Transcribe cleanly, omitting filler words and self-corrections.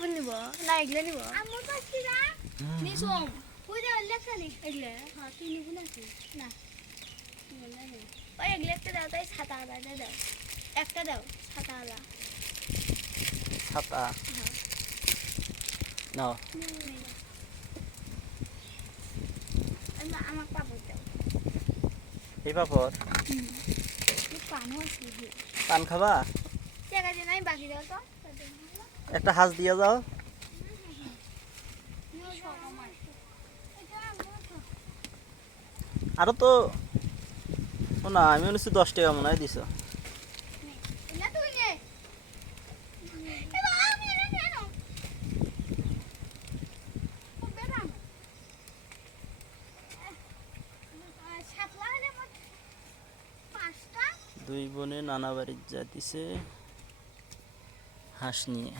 apple নিব না এগুলো নিব আমার পাশে না নিসুম ওই যে লেখা নেই এগুলো হ্যাঁ তুই নিবি নাকি না বলে নেই ওই এগুলো একটা দাও তাই ছাতা আলাদা দাও একটা দাও ছাতা আলাদা ছাতা নাও আমার পাপড় দাও এই পাপড় পানও আছে পান খাবা ঠিক আছে নাই বাকি দাও তো একটা হাঁস দিয়ে যাও আরো তো ও না আমি মনে হচ্ছে 10 টাকা মনে হয় দিছো না তুই নে এবার আমি না কেন ও বেরাম সাতলা হলে মোট 5টা দুই বোনে নানা বাড়ি যাইতেছে হাঁস নিয়ে